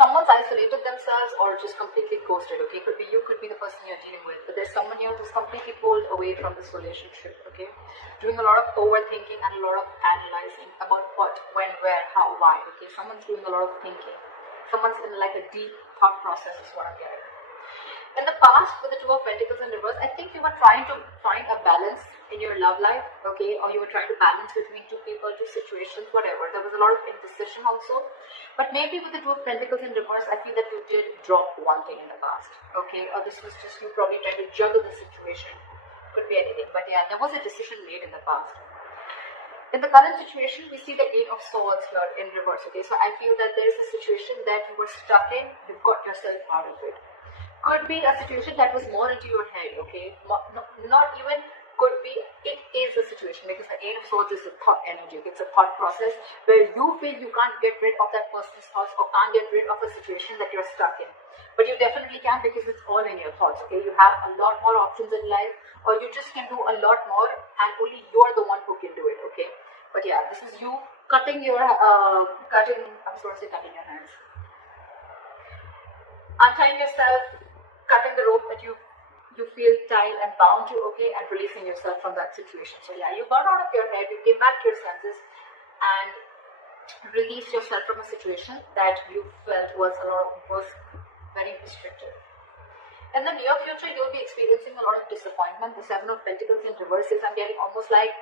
someone's isolated themselves or just completely ghosted, okay? Could be you, could be the person you're dealing with, but there's someone here who's completely pulled away from this relationship, okay? Doing a lot of overthinking and a lot of analyzing about what, when, where, how, why, okay? Someone's doing a lot of thinking. Someone's in like a deep thought process is what I'm getting. In the past, with the Two of Pentacles in reverse, I think you were trying to find a balance in your love life, okay? Or you were trying to balance between two people, two situations, whatever. There was a lot of indecision also. But maybe with the Two of Pentacles in reverse, I feel that you did drop one thing in the past, okay? Or this was just you probably trying to juggle the situation. Could be anything. But yeah, there was a decision made in the past. In the current situation, we see the Eight of Swords here in reverse, okay? So I feel that there is a situation that you were stuck in, you've got yourself out of it. Could be a situation that was more into your head, okay? Not even could be, it is a situation, because the Eight of Swords is a thought energy, it's a thought process where you feel you can't get rid of that person's thoughts or can't get rid of a situation that you're stuck in. But you definitely can, because it's all in your thoughts, okay? You have a lot more options in life, or you just can do a lot more and only you're the one who can do it, okay? But yeah, this is you cutting your, cutting your hands. Untying yourself, cutting the rope that you feel tied and bound to, okay, and releasing yourself from that situation. So yeah, you got out of your head, you came back to your senses and released yourself from a situation that you felt was very restrictive. In the near future, you'll be experiencing a lot of disappointment. The Seven of Pentacles in reverse is, I'm getting almost like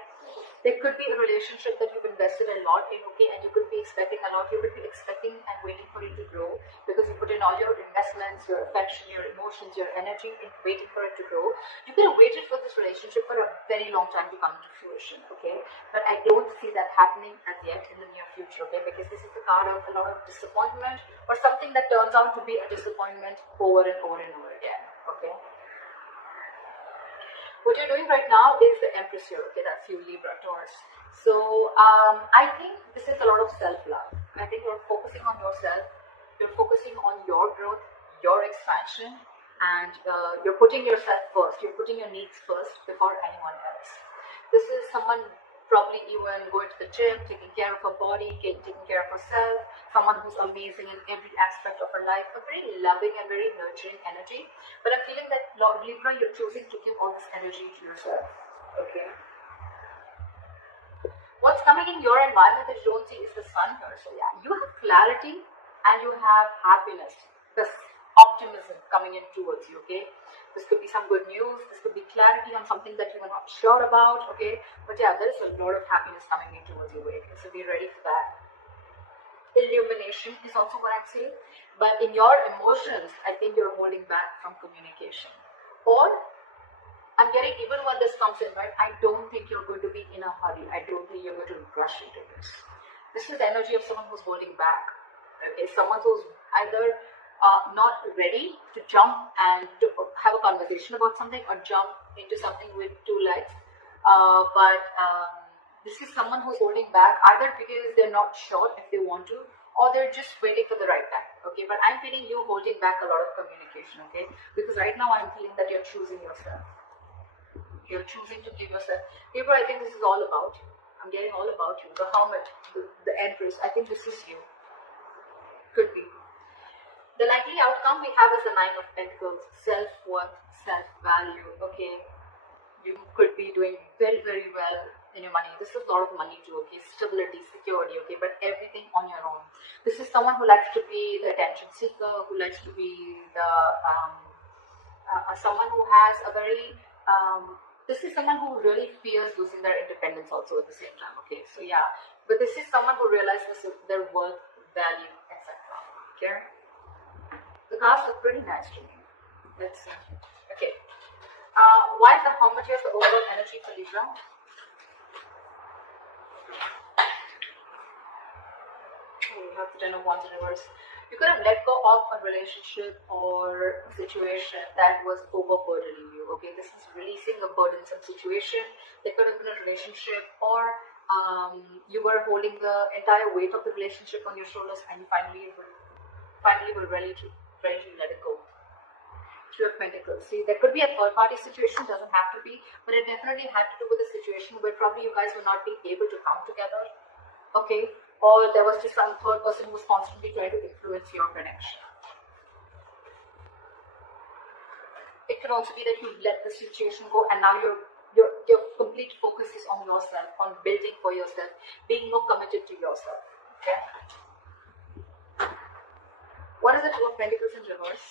there could be a relationship that you've invested a lot in, okay, and you could be expecting a lot. You could be expecting and waiting for it to grow because you put in all your investments, your affection, your emotions, your energy in waiting for it to grow. You could have waited for this relationship for a very long time to come to fruition, okay, but I don't see that happening as yet in the near future, okay, because this is the card of a lot of disappointment or something that turns out to be a disappointment over and over and over again, okay. What you're doing right now is the Empress here, okay, that's you, Libra, Taurus. So, I think this is a lot of self-love. I think you're focusing on yourself, you're focusing on your growth, your expansion, and you're putting yourself first, you're putting your needs first before anyone else. This is someone probably even going to the gym, taking care of her body, taking care of herself, someone who's amazing in every aspect of her life, a very loving and very nurturing energy. But I'm feeling that Libra, you're choosing to give all this energy to yourself, okay? What's coming in your environment that you don't see is the sun here. So yeah, you have clarity and you have happiness, this optimism coming in towards you, okay? This could be some good news, this could be clarity on something that you are not sure about, okay? But yeah, there is a lot of happiness coming in towards you, okay? So be ready for that. Illumination is also what I'm saying. But in your emotions, I think you're holding back from communication. Or, I'm getting, even when this comes in, right, I don't think you're going to be in a hurry. I don't think you're going to rush into this. This is the energy of someone who's holding back, okay? Someone who's either not ready to jump and to have a conversation about something or jump into something with two legs. But this is someone who's holding back either because they're not sure if they want to or they're just waiting for the right time, okay? But I'm feeling you holding back a lot of communication, okay? Because right now I'm feeling that you're choosing yourself. You're choosing to give yourself. People, I think this is all about you. I'm getting all about you. The Hermit, the Empress, I think this is you. Could be. The likely outcome we have is the Nine of Pentacles, self-worth, self-value, okay? You could be doing very, very well in your money. This is a lot of money too, okay? Stability, security, okay? But everything on your own. This is someone who likes to be the attention seeker, who likes to be the, someone who has a very, this is someone who really fears losing their independence also at the same time, okay? So yeah, but this is someone who realizes their worth, value, etc. Okay? The cards look pretty nice to me. Let's see. Okay. Why is the Hermit here the overall energy for Libra? We have the Ten of Wands in reverse. You could have let go of a relationship or a situation that was overburdening you. Okay, this is releasing a burdensome situation. There could have been a relationship, or you were holding the entire weight of the relationship on your shoulders, and you finally were ready to let it go. Two of Pentacles. See, there could be a third party situation, doesn't have to be, but it definitely had to do with a situation where probably you guys were not being able to come together, okay? Or there was just some third person who was constantly trying to influence your connection. It could also be that you let the situation go and now your complete focus is on yourself, on building for yourself, being more committed to yourself. Okay? What is the Two of Pentacles in reverse?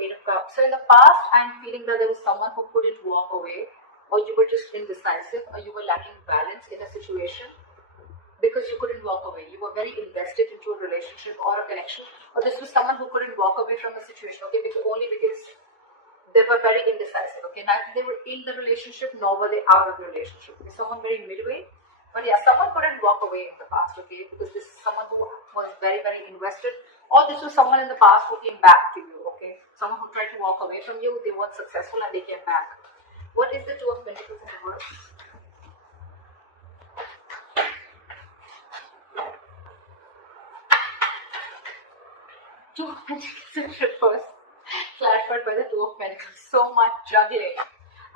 Eight of Cups. So in the past, I'm feeling that there was someone who couldn't walk away, or you were just indecisive, or you were lacking balance in a situation because you couldn't walk away. You were very invested into a relationship or a connection, or this was someone who couldn't walk away from a situation, okay, only because they were very indecisive, okay. Neither they were in the relationship nor were they out of the relationship. Okay? Someone very midway. But yeah, someone couldn't walk away in the past, okay, because this is someone who was very, very invested, or this was someone in the past who came back to you, okay. Someone who tried to walk away from you, they weren't successful and they came back. What is the Two of Pentacles in reverse? Two of Pentacles in reverse, clarified by the Two of Pentacles. So much juggling.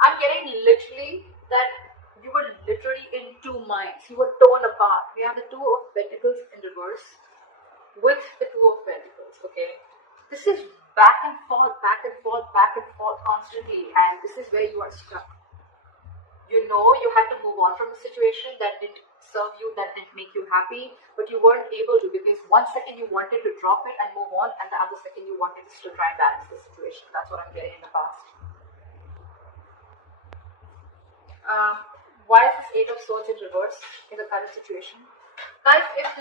I'm getting literally that you were literally in two minds. You were torn apart. We have the Two of Pentacles in reverse with the Two of Pentacles, okay? This is back and forth, back and forth, back and forth constantly, and this is where you are stuck. You know you had to move on from a situation that didn't serve you, that didn't make you happy, but you weren't able to because one second you wanted to drop it and move on, and the other second you wanted to still try and balance the situation. That's what I'm getting in the past. Why is this Eight of Swords in reverse in the current situation? Guys, if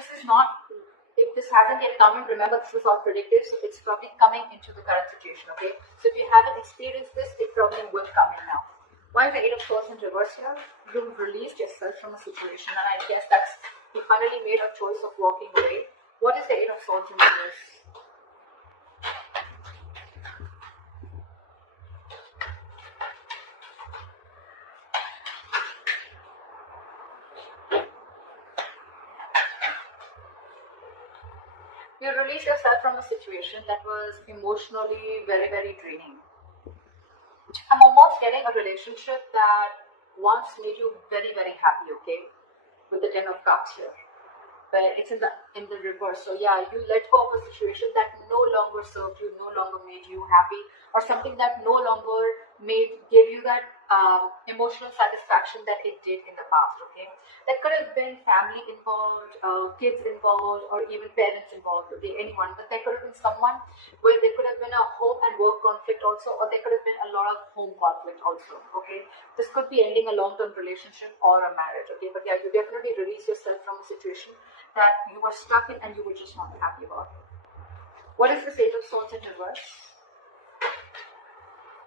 this hasn't yet come in, remember this is all predictive, so it's probably coming into the current situation, okay? So if you haven't experienced this, it probably will come in now. Why is the Eight of Swords in reverse here? You've released yourself from a situation, and I guess that's, you finally made a choice of walking away. What is the Eight of Swords in reverse? You release yourself from a situation that was emotionally very, very draining. I'm almost getting a relationship that once made you very, very happy, okay? With the Ten of Cups here. But it's in the reverse. So yeah, you let go of a situation that no longer served you, no longer made you happy, or something that no longer gave you that emotional satisfaction that it did in the past, okay? That could have been family involved, kids involved, or even parents involved, okay, anyone. But there could have been someone where there could have been a home and work conflict also, or there could have been a lot of home conflict also, okay? This could be ending a long-term relationship or a marriage, okay? But yeah, you definitely release yourself from a situation that you were stuck in and you were just not happy about. What is this Eight of Swords in reverse?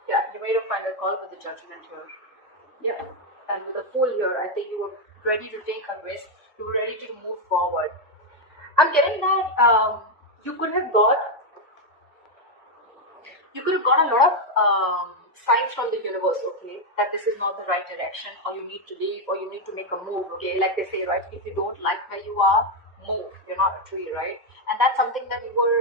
Yeah, you made a final call with the Judgment here. Yeah, and with the Fool here, I think you were ready to take a risk. You were ready to move forward. I'm getting that you could have got a lot of signs from the universe, okay, that this is not the right direction, or you need to leave, or you need to make a move, okay, like they say, right, if you don't like where you are, move, you're not a tree, right? And that's something that you were,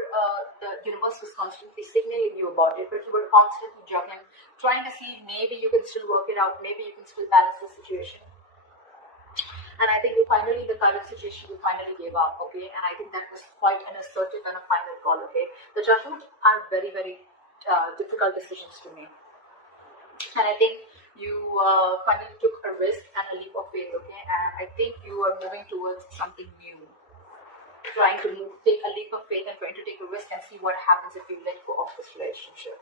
the universe was constantly signaling you about it, but you were constantly juggling, trying to see maybe you can still work it out, maybe you can still balance the situation. And I think the current situation, you finally gave up, okay? And I think that was quite an assertive and a final call, okay? The Judgment are very, very difficult decisions to make. And I think you finally took a risk and a leap of faith, okay? And I think you are moving towards something new. Trying to take a leap of faith and trying to take a risk and see what happens if you let go of this relationship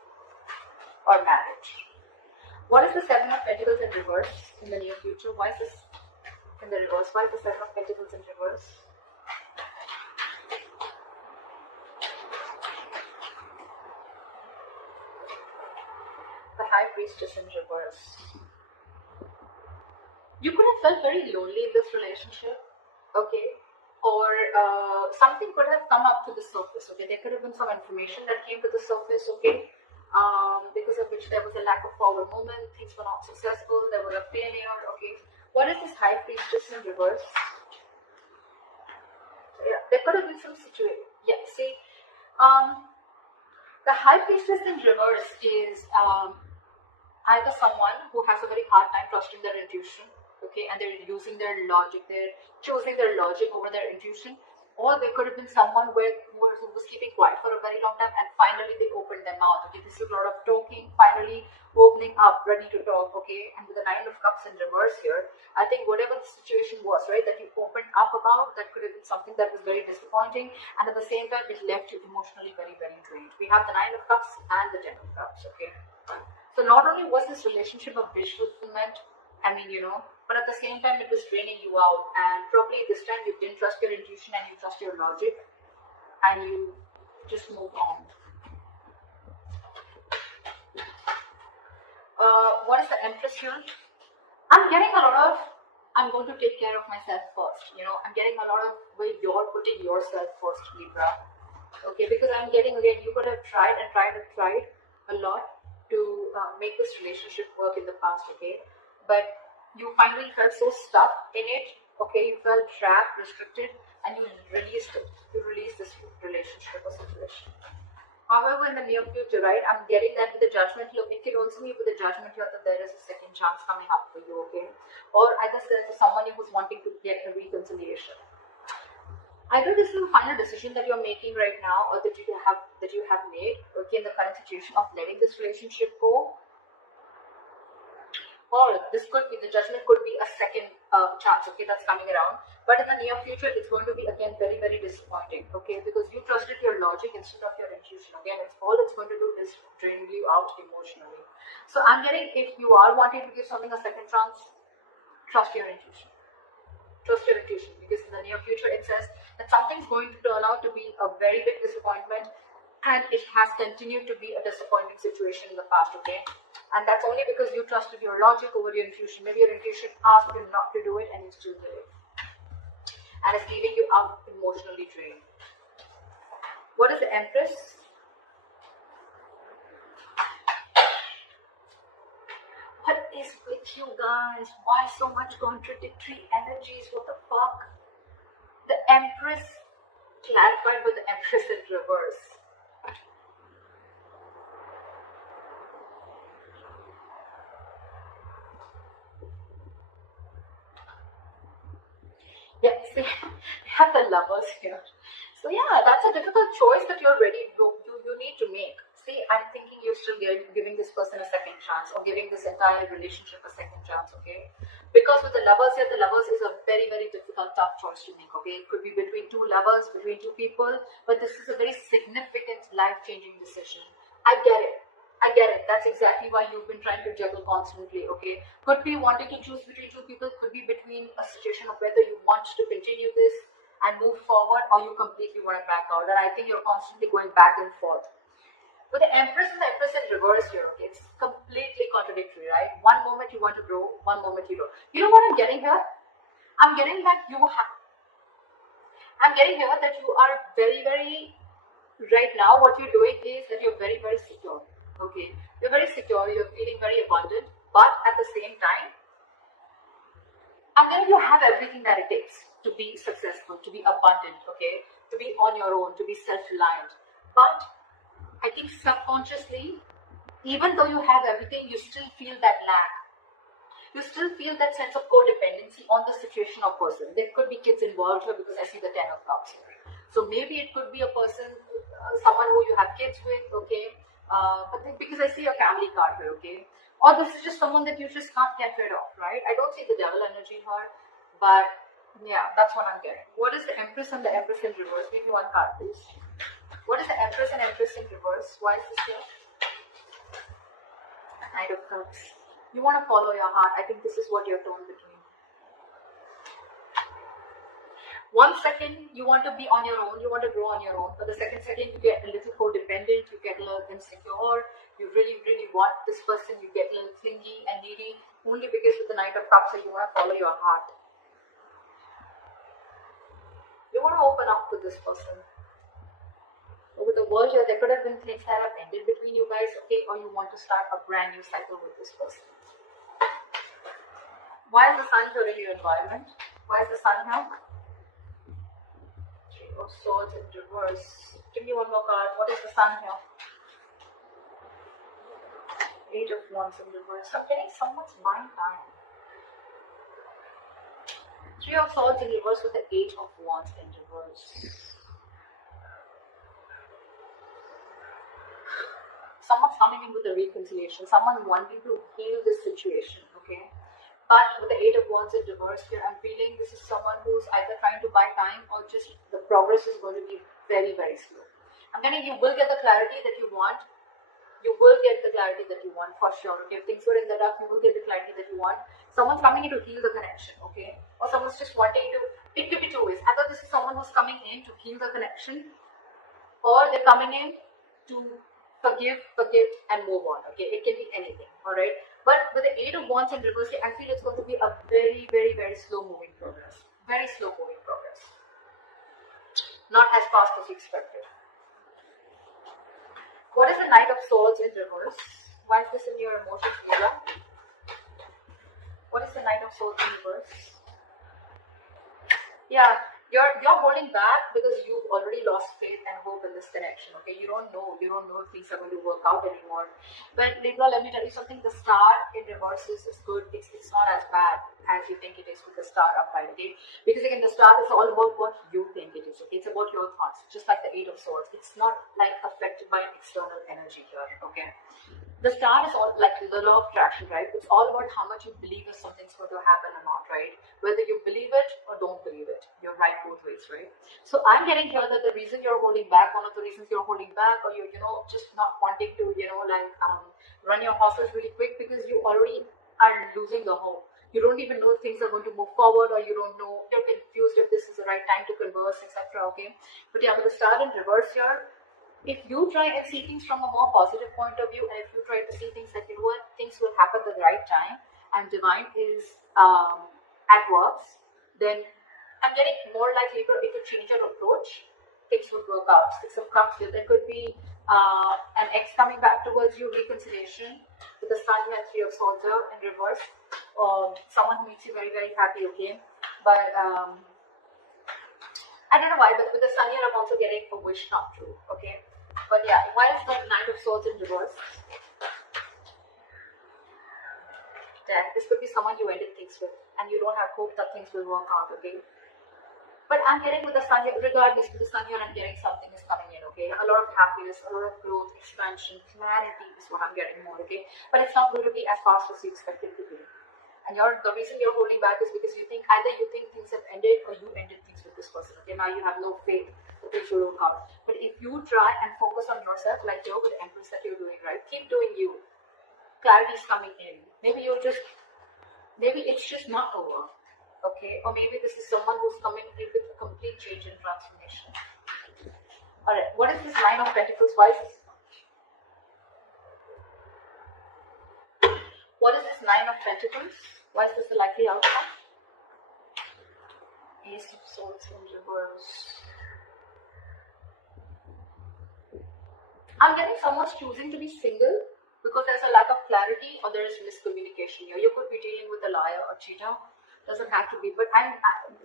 or marriage. What is the Seven of Pentacles in reverse in the near future? Why is this in the reverse? Why is the Seven of Pentacles in reverse? The High Priestess in reverse. You could have felt very lonely in this relationship, okay? Or something could have come up to the surface, okay? There could have been some information that came to the surface, okay? Because of which there was a lack of forward movement, things were not successful, there was a failure, okay? What is this High Priestess in reverse? Yeah, there could have been some situation. Yeah, see, the High Priestess in reverse is either someone who has a very hard time trusting their intuition, okay? okay, and they're using their logic, they're choosing their logic over their intuition. Or there could have been someone who was keeping quiet for a very long time, and finally they opened their mouth. Okay, this is a lot of talking, finally opening up, ready to talk. Okay, and with the Nine of Cups in reverse here, I think whatever the situation was, right, that you opened up about, that could have been something that was very disappointing, and at the same time, it left you emotionally very, very drained. We have the Nine of Cups and the Ten of Cups. Okay, so not only was this relationship a wish fulfillment, I mean, but at the same time, it was draining you out. And probably this time you didn't trust your intuition and you trust your logic, and you just move on. What is the Empress here? I'm getting a lot of, I'm going to take care of myself first. I'm getting a lot of where you're putting yourself first, Libra. Okay, because I'm getting, again, you could have tried and tried and tried a lot to make this relationship work in the past, okay? But you finally felt so stuck in it, okay? You felt trapped, restricted, and you released it. You released this relationship or situation. However, in the near future, right, I'm getting that with the Judgment here. It could also be with the Judgment here that there is a second chance coming up for you, okay? Or I guess there's someone who's wanting to get a reconciliation. Either this is a final decision that you're making right now, or that you have made, okay, in the current situation of letting this relationship go. Or this could be, the Judgment could be a second chance, okay, that's coming around. But in the near future, it's going to be, again, very, very disappointing, okay, because you trusted your logic instead of your intuition. Again, all it's going to do is drain you out emotionally. So I'm getting, if you are wanting to give something a second chance, trust your intuition. Trust your intuition, because in the near future, it says that something's going to turn out to be a very big disappointment, and it has continued to be a disappointing situation in the past, okay? And that's only because you trusted your logic over your intuition. Maybe your intuition asked you not to do it, and you still did it. And it's leaving you out emotionally drained. What is the Empress? What is with you guys? Why so much contradictory energies? What the fuck? The Empress clarified with the Empress in reverse. Yeah, see, we have the Lovers here. So yeah, that's a difficult choice that you need to make. See, I'm thinking you're still giving this person a second chance, or giving this entire relationship a second chance, okay? Because with the Lovers here, the Lovers is a very, very difficult, tough choice to make, okay? It could be between two lovers, between two people, but this is a very significant, life-changing decision. I get it. That's exactly why you've been trying to juggle constantly, okay? Could be wanting to choose between two people, could be between a situation of whether you want to continue this and move forward, or you completely want to back out. And I think you're constantly going back and forth. With the Empress and the Empress in reverse here, okay, it's completely contradictory, right? One moment you want to grow, one moment you don't. You know what I'm getting here? I'm getting that you are very, very, right now what you're doing is that you're very, very secure. Okay, you're very secure, you're feeling very abundant, but at the same time, and then you have everything that it takes to be successful, to be abundant, okay, to be on your own, to be self-reliant. But I think subconsciously, even though you have everything, you still feel that lack. You still feel that sense of codependency on the situation or person. There could be kids involved here, because I see the Ten of Cups here. So maybe it could be a person, someone who you have kids with, okay. But because I see a family card here, okay? Or this is just someone that you just can't get rid of, right? I don't see the devil energy here, but yeah, that's what I'm getting. What is the Empress and the Empress in reverse? Give me one card, please. What is the Empress and Empress in reverse? Why is this here? Knight of Cups. You want to follow your heart. I think this is what you're torn between. 1 second, you want to be on your own, you want to grow on your own. But the second you get a little codependent, you get a little insecure, you really, really want this person, you get a little clingy and needy, only because with the Knight of Cups, you want to follow your heart. You want to open up with this person. With the World here, there could have been things that have ended between you guys, okay, or you want to start a brand new cycle with this person. Why is the Sun here in your environment? Why is the Sun here? Of Swords in reverse. Give me one more card. What is the Sun here? Eight of Wands in reverse. I'm getting someone's mind time. Three of Swords in reverse with the Eight of Wands in reverse. Someone's coming in with a reconciliation. Someone wanting to heal this situation, okay? But with the Eight of Wands in reverse here, I'm feeling this is someone who's either trying to buy time or just the progress is going to be very, very slow. I'm telling you, will get the clarity that you want. You will get the clarity that you want for sure. Okay? If things were in the dark, you will get the clarity that you want. Someone's coming in to heal the connection, okay? Or someone's just wanting to, it could be two ways. Either this is someone who's coming in to heal the connection, or they're coming in to forgive, and move on, okay? It can be anything, alright? But with the Eight of Wands in reverse, I feel it's going to be a very, very, very slow moving progress. Very slow moving progress. Not as fast as you expected. What is the Knight of Swords in reverse? Why is this in your emotions, Libra? What is the Knight of Swords in reverse? Yeah, you're holding back because you've already lost faith and hope in this connection. Okay, you don't know if things are going to work out anymore. But Libra, let me tell you something. The star in reverse is good. It's not as bad as you think it is with the star upright. Okay, because again, the star is all about what you think it is. Okay, it's about your thoughts. Just like the Eight of Swords, it's not like affected by an external energy here. Okay. The star is all like the law of attraction, right? It's all about how much you believe if something's going to happen or not, right? Whether you believe it or don't believe it, you're right both ways, right? So I'm getting here that the reason you're holding back, one of the reasons you're holding back, or you're, just not wanting to, run your horses really quick because you already are losing the hope. You don't even know if things are going to move forward, or you don't know, you're confused if this is the right time to converse, etc. Okay, but yeah, with the star in reverse here, if you try and see things from a more positive point of view, and if you try to see things like, things will happen at the right time, and divine is at work, then I'm getting more likely if you change your approach, things would work out. Six of Cups here, there could be an ex coming back towards you, reconciliation. With the Sun here, Three of Swords in reverse, someone who makes you very, very happy, okay? But I don't know why, but with the Sun here, I'm also getting a wish come true, okay? But yeah, why is the Knight of Swords in reverse? Then this could be someone you ended things with, and you don't have hope that things will work out, okay? But I'm getting with the Sun here, regardless with the Sun here, I'm getting something is coming in, okay? A lot of happiness, a lot of growth, expansion, clarity is what I'm getting more, okay? But it's not going to be as fast as you expect it to be. And the reason you're holding back is because either you think things have ended, or you ended things with this person. Okay, now you have no faith that things will work out. But if you try and focus on yourself, like you're with Empress that you're doing, right? Keep doing you. Clarity is coming in. Maybe it's just not over. Okay, or maybe this is someone who's coming in with a complete change and transformation. Alright, what is this Nine of Pentacles? Why is this? What is this Nine of Pentacles? Why is this the likely outcome? Ace of Swords in reverse. I'm getting someone's choosing to be single because there's a lack of clarity or there is miscommunication here. You could be dealing with a liar or cheater. Doesn't have to be. But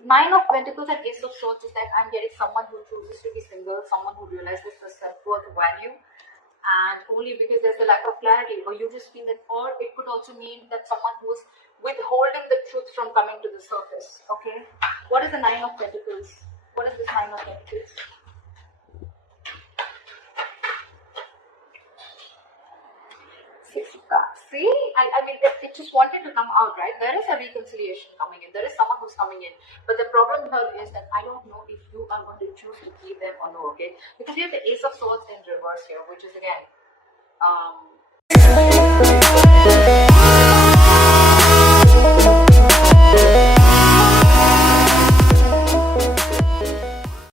Nine of Pentacles and Ace of Swords is that I'm getting someone who chooses to be single, someone who realizes the self-worth value. And only because there's a lack of clarity, or you just feel that, or it could also mean that someone who's withholding the truth from coming to the surface. Okay, what is the Nine of Pentacles? What is this Nine of Pentacles? Six of Cups. See, I mean, it just wanted to come out, right? There is a reconciliation coming in. There is someone who's coming in. But the problem here is that I don't know if you are going to choose to keep them or no, okay? Because you have the Ace of Swords in reverse here, which is again,